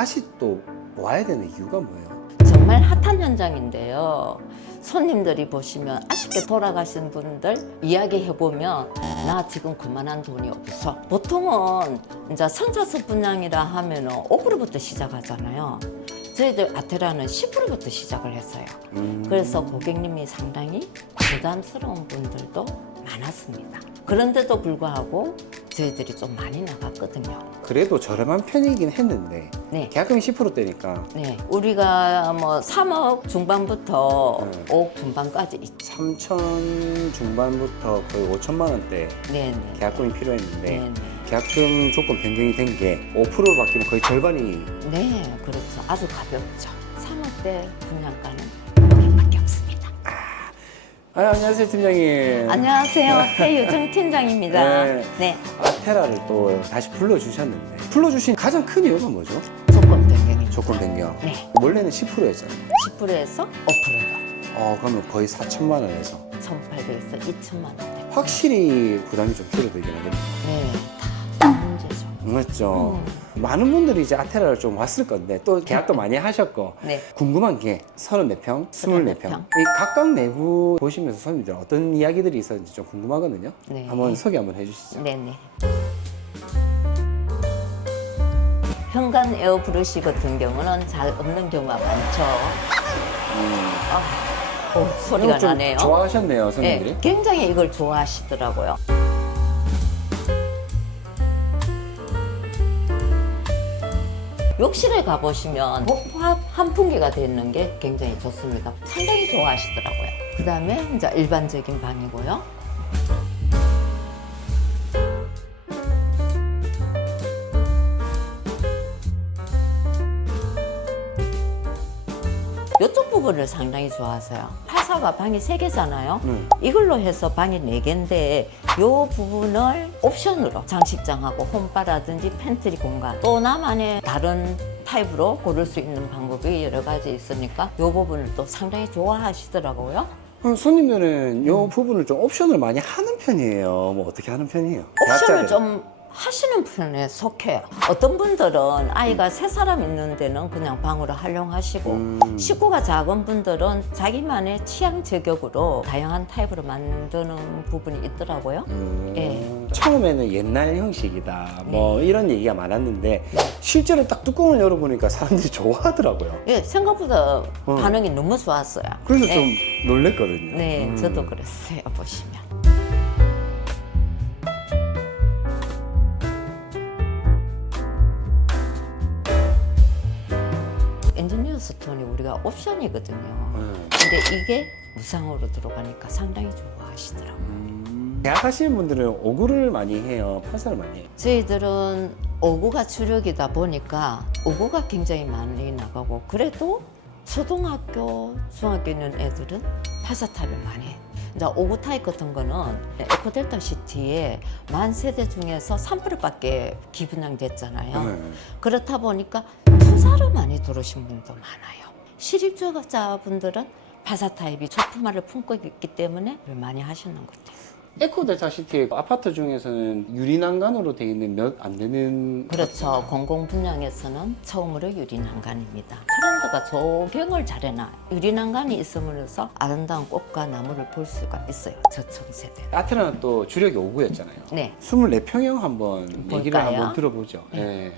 다시 또 와야 되는 이유가 뭐예요? 정말 핫한 현장인데요. 손님들이 보시면 아쉽게 돌아가신 분들 이야기해보면 나 지금 그만한 돈이 없어. 보통은 이제 선착순 분양이라 하면은 5%부터 시작하잖아요. 저희들 아테라는 10%부터 시작을 했어요. 그래서 고객님이 상당히 부담스러운 분들도 많았습니다. 그런데도 불구하고 저희들이 좀 많이 나갔거든요. 그래도 저렴한 편이긴 했는데 네. 계약금이 10%대니까 네, 우리가 뭐 3억 중반부터 네. 5억 중반까지 있죠. 3천 중반부터 거의 5천만 원대 네, 네. 계약금이 필요했는데 네, 네. 계약금 조건 변경이 된 게 5%로 바뀌면 거의 절반이. 네, 그렇죠. 아주 가볍죠. 3억대 분양가는 여기밖에 없습니다. 안녕하세요 팀장님. 안녕하세요. 배유정 팀장입니다. 네. 네, 아테라를 또 다시 불러주셨는데 불러주신 가장 큰 이유가 뭐죠? 조건 변경입니다. 조건 변경. 네, 원래는 10%였잖아요. 10%에서 5%로 그러면 거의 4천만 원에서 1,800에서 2천만 원대. 확실히 부담이 좀 줄어들긴 하겠네요. 네, 다 문제죠. 맞죠. 많은 분들이 이제 아테라를 좀 왔을 건데 또 계약도 많이 하셨고 네. 궁금한 게 34평, 24평 24평. 이 각각 내부 보시면서 손님들 어떤 이야기들이 있었는지 좀 궁금하거든요. 네. 한번 소개 한번 해주시죠. 네네. 현관 에어 브러쉬 같은 경우는 잘 없는 경우가 많죠. 소리가 이거 좀 나네요. 좋아하셨네요, 손님들이. 네, 굉장히 이걸 좋아하시더라고요. 욕실에 가보시면 복합 환풍기가 되어 있는 게 굉장히 좋습니다. 상당히 좋아하시더라고요. 그 다음에 이제 일반적인 방이고요. 이쪽 부분을 상당히 좋아하세요. 파사가 방이 3개잖아요. 이걸로 해서 방이 4개인데 이 부분을 옵션으로 장식장하고 홈바라든지 팬트리 공간 또 나만의 다른 타입으로 고를 수 있는 방법이 여러 가지 있으니까 이 부분을 또 상당히 좋아하시더라고요. 그럼 손님들은 이 부분을 좀 옵션을 많이 하는 편이에요? 뭐 어떻게 하는 편이에요? 옵션을 계약자들은? 좀 하시는 편에 속해요. 어떤 분들은 아이가 3사람 있는 데는 그냥 방으로 활용하시고 식구가 작은 분들은 자기만의 취향 저격으로 다양한 타입으로 만드는 부분이 있더라고요. 예. 처음에는 옛날 형식이다 뭐 이런 얘기가 많았는데 실제로 딱 뚜껑을 열어보니까 사람들이 좋아하더라고요. 예, 생각보다 반응이 너무 좋았어요. 그래서 네. 좀 놀랬거든요. 네, 저도 그랬어요. 보시면. 엔지니어 스톤이 우리가 옵션이거든요. 근데 이게 무상으로 들어가니까 상당히 좋아하시더라고요. 계약하시는 분들은 오구를 많이 해요? 판사를 많이 해요? 저희들은 오구가 주력이다 보니까 오구가 굉장히 많이 나가고 그래도 초등학교, 중학교 있는 애들은 파사 타입을 많이 해요. 이제 오구 타입 같은 거는 에코델타 시티에 만 세대 중에서 3%밖에 기분양 됐잖아요. 그렇다 보니까 투자로 많이 들어오신 분도 많아요. 실입주자분들은 파사 타입이 초품화를 품고 있기 때문에 많이 하시는 것 같아요. 에코델타시티 아파트 중에서는 유리난간으로 되어 있는 몇 안 되는. 그렇죠. 공공 분양에서는 처음으로 유리난간입니다. 트렌드가 조경을 잘해놔. 유리난간이 있음으로써 아름다운 꽃과 나무를 볼 수가 있어요. 저층 세대. 아테라는 또 주력이 오구였잖아요. 네. 24평형 한번 얘기를 볼까요? 한번 들어보죠. 네.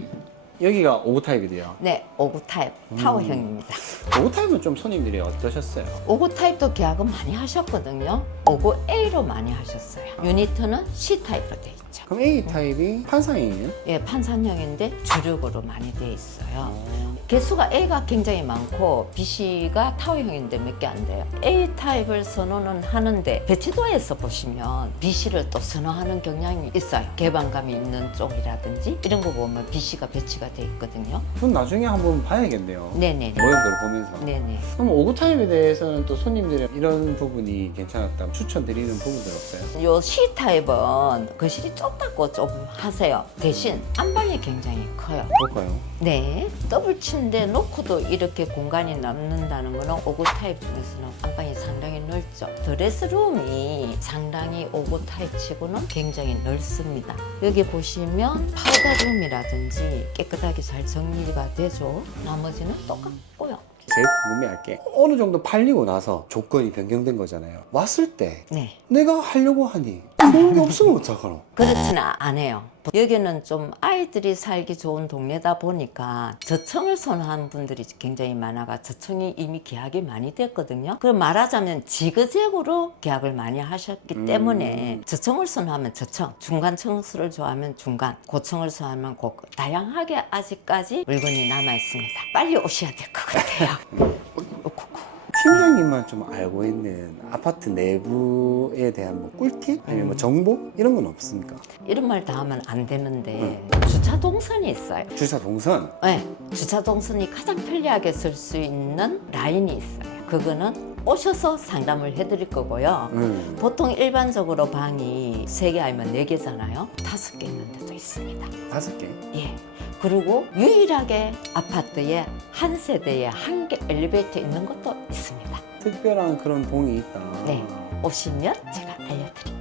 여기가 오구 타입이래요. 네, 오구 타입 타워형입니다. 오구 타입은 좀 손님들이 어떠셨어요? 오구 타입도 계약은 많이 하셨거든요. 오구 A로 많이 하셨어요. 유니트는 C 타입으로 돼 있죠. 그럼 A 타입이 판상이에요? 예, 판산형인데 주력으로 많이 돼 있어요. 개수가 A가 굉장히 많고 BC가 타워형인데 몇 개 안 돼요. A 타입을 선호는 하는데 배치도에서 보시면 BC를 또 선호하는 경향이 있어요. 개방감이 있는 쪽이라든지 이런 거 보면 BC가 배치가 돼 있거든요. 그럼 나중에 한번 봐야겠네요. 네네네. 모형들을 보면서. 네네. 그럼 오구 타입에 대해서는 또 손님들이 이런 부분이 괜찮았다면 추천드리는 부분들 없어요? 요 C 타입은 거실이 좁다고 좀 하세요. 대신 안방이 굉장히 커요. 볼까요? 네, 더블 침대 놓고도 이렇게 공간이 남는다는 거는 5구 타입 중에서는 안방이 상당히 넓죠. 드레스룸이 상당히 5구 타입 치고는 굉장히 넓습니다. 여기 보시면 파우더룸이라든지 깨끗하게 잘 정리가 되죠. 나머지는 똑같고요. 제일 궁금해할 게 어느 정도 팔리고 나서 조건이 변경된 거잖아요. 왔을 때 네, 내가 하려고 하니 좋은 게 없으면 어떡하노? 그렇지는 않아요. 여기는 좀 아이들이 살기 좋은 동네다 보니까 저층을 선호하는 분들이 굉장히 많아가 저층이 이미 계약이 많이 됐거든요. 그럼 말하자면 지그재그로 계약을 많이 하셨기 때문에 저층을 선호하면 저층, 중간 층수를 좋아하면 중간, 고층을 선호하면 고층, 다양하게 아직까지 물건이 남아 있습니다. 빨리 오셔야 될 것 같아요. 팀장님만 좀 알고 있는 아파트 내부에 대한 뭐 꿀팁? 아니면 뭐 정보? 이런 건 없습니까? 이런 말 다 하면 안 되는데 주차 동선이 있어요. 주차 동선? 네, 주차 동선이 가장 편리하게 쓸 수 있는 라인이 있어요. 그거는 오셔서 상담을 해드릴 거고요. 보통 일반적으로 방이 3개 아니면 4개잖아요. 5개 있는 데도 있습니다. 5개? 예. 그리고 유일하게 아파트에 한 세대에 1개 엘리베이터 있는 것도 있습니다. 특별한 그런 동이 있다. 네. 오시면 제가 알려드릴게요.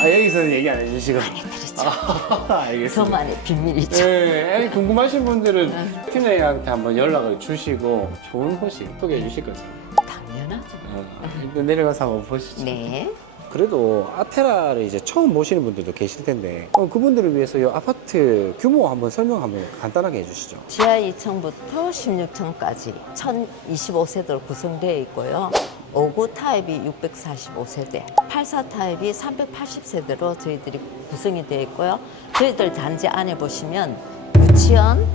여기서는 얘기 안 해주시고. 알려드리죠. 알겠습니다. 저만의 비밀이죠. 네, 궁금하신 분들은 팀장님한테 한번 연락을 주시고 좋은 호시 예쁘게 해주실 거죠. 당연하죠. 일단 내려가서 한번 보시죠. 네. 그래도 아테라를 이제 처음 보시는 분들도 계실 텐데 그분들을 위해서 이 아파트 규모 한번 설명 한번 간단하게 해주시죠. 지하 2층부터 16층까지 1025세대로 구성되어 있고요. 5구 타입이 645세대, 84 타입이 380세대로 저희들이 구성이 되어 있고요. 저희들 단지 안에 보시면 유치원,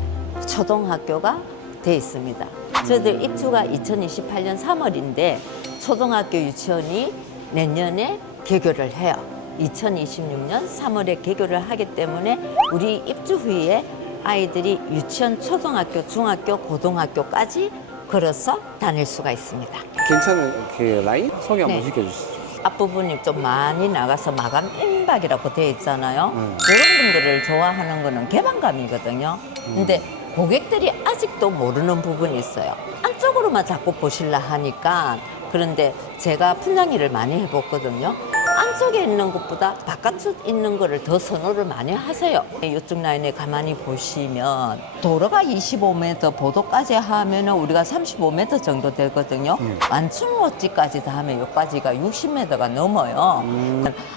초등학교가 되어 있습니다. 저희들 입주가 2028년 3월인데 초등학교 유치원이 내년에 개교를 해요. 2026년 3월에 개교를 하기 때문에 우리 입주 후에 아이들이 유치원, 초등학교, 중학교, 고등학교까지 걸어서 다닐 수가 있습니다. 괜찮은 그 라인 소개 한번 네. 시켜주시죠. 앞부분이 좀 많이 나가서 마감 임박이라고 되어 있잖아요. 이런 분들을 좋아하는 거는 개방감이거든요. 근데 고객들이 아직도 모르는 부분이 있어요. 안쪽으로만 자꾸 보실라 하니까. 그런데 제가 분양일을 많이 해봤거든요. 안쪽에 있는 것보다 바깥쪽 있는 거를 더 선호를 많이 하세요. 이쪽 라인에 가만히 보시면 도로가 25m, 보도까지 하면 우리가 35m 정도 되거든요. 완충로지까지 다 하면 여기까지가 60m가 넘어요.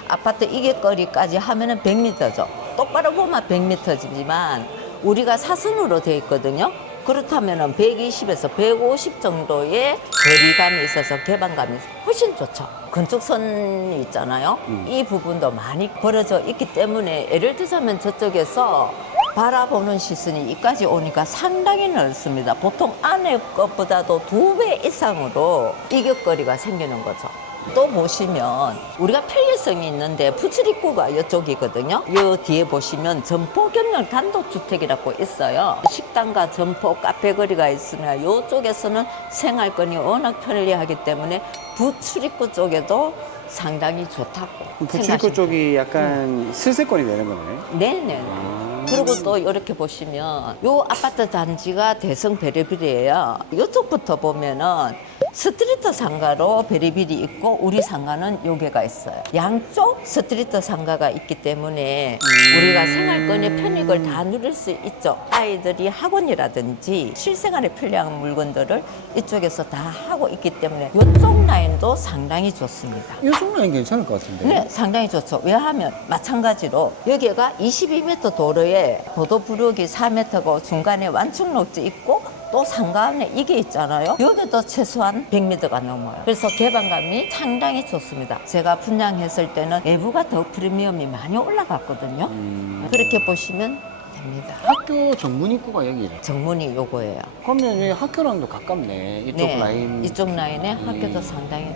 아파트 이객거리까지 하면 100m죠. 똑바로 보면 100m지만 우리가 사선으로 되어 있거든요. 그렇다면 120에서 150 정도의 거리감이 있어서 개방감이 훨씬 좋죠. 건축선이 있잖아요. 이 부분도 많이 벌어져 있기 때문에 예를 들자면 저쪽에서 바라보는 시선이 이까지 오니까 상당히 넓습니다. 보통 안에 것보다도 2배 이상으로 이격거리가 생기는 거죠. 또 보시면 우리가 편리성이 있는데 부출입구가 이쪽이거든요. 이 뒤에 보시면 점포 겸용 단독주택이라고 있어요. 식당과 점포, 카페 거리가 있으면 이쪽에서는 생활권이 워낙 편리하기 때문에 부출입구 쪽에도 상당히 좋다고 부출입구 쪽이 약간 슬세권이 되는 거네. 네네. 그리고 또 이렇게 보시면 요 아파트 단지가 대성 베레빌이에요. 이쪽부터 보면은 스트리트 상가로 베레빌이 있고 우리 상가는 요게가 있어요. 양쪽 스트리트 상가가 있기 때문에 우리가 생활권의 편익을 다 누릴 수 있죠. 아이들이 학원이라든지 실생활에 편리한 물건들을 이쪽에서 다 하고 있기 때문에 이쪽 라인도 상당히 좋습니다. 이쪽 라인 괜찮을 것 같은데. 네, 상당히 좋죠. 왜냐하면 마찬가지로 여기가 22m 도로에 보도부력이 4m고 중간에 완충록지 있고 또 상가 안에 이게 있잖아요. 여기도 최소한 100m가 넘어요. 그래서 개방감이 상당히 좋습니다. 제가 분양했을 때는 외부가 더 프리미엄이 많이 올라갔거든요. 그렇게 보시면 됩니다. 학교 정문 입구가 여기래. 정문이 요거예요. 그러면 이 학교랑도 가깝네. 이쪽 네, 라인. 이쪽 라인에 학교도 상당히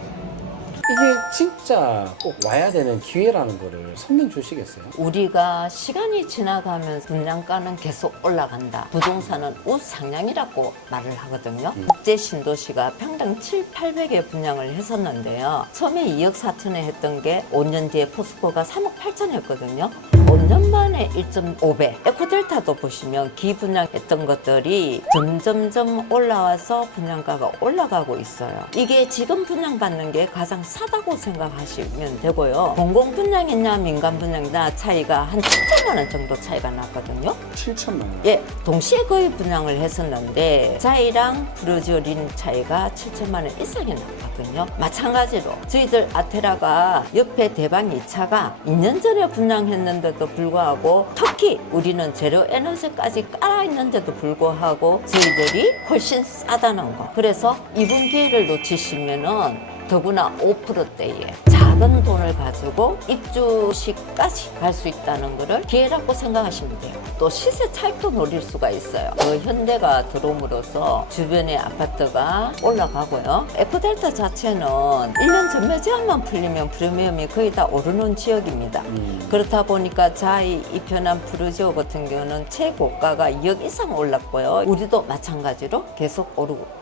이게 진짜 꼭 와야 되는 기회라는 거를 설명 주시겠어요? 우리가 시간이 지나가면서 분양가는 계속 올라간다. 부동산은 우상향이라고 말을 하거든요. 국제 신도시가 평당 7,800에 분양을 했었는데요. 처음에 2억 4천에 했던 게 5년 뒤에 포스코가 3억 8천 했거든요. 5년 만에 1.5배. 에코델타도 보시면 기분양했던 것들이 점점점 올라와서 분양가가 올라가고 있어요. 이게 지금 분양받는 게 가장 싸다고 생각하시면 되고요. 공공 분양이냐 민간 분양이냐 차이가 한 7천만 원 정도 차이가 났거든요. 7천만 원. 예, 동시에 거의 분양을 했었는데 자이랑 브루지오린 차이가 7천만 원 이상이 났거든요. 마찬가지로 저희들 아테라가 옆에 대방 2차가 2년 전에 분양했는데도 불구하고 특히 우리는 제로 에너지까지 깔아 있는데도 불구하고 저희들이 훨씬 싸다는 거. 그래서 이번 기회를 놓치시면은 더구나 5%대에 작은 돈을 가지고 입주시까지 갈 수 있다는 것을 기회라고 생각하시면 돼요. 또 시세 차익도 노릴 수가 있어요. 현대가 들어옴으로써 주변의 아파트가 올라가고요. 에코델타 자체는 1년 전매 제한만 풀리면 프리미엄이 거의 다 오르는 지역입니다. 그렇다 보니까 자이 이편한 브루지오 같은 경우는 최고가가 2억 이상 올랐고요. 우리도 마찬가지로 계속 오르고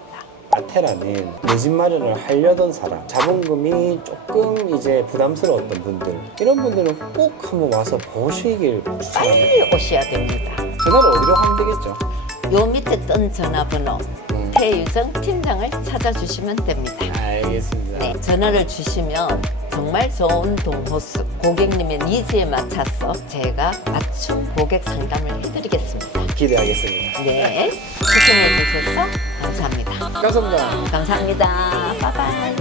아테라는 내 집 마련을 하려던 사람, 자본금이 조금 이제 부담스러웠던 분들, 이런 분들은 꼭 한번 와서 보시길 추천합니다. 빨리 오셔야 됩니다. 전화를 어디로 하면 되겠죠? 요 밑에 뜬 전화번호 태유정 팀장을 찾아주시면 됩니다. 알겠습니다. 네, 전화를 주시면 정말 좋은 동호수 고객님의 니즈에 맞춰서 제가 맞춤 고객 상담을 해드리겠습니다. 기대하겠습니다. 네, 추천해 주셔서 감사합니다. 감사합니다. 감사합니다. 빠바이.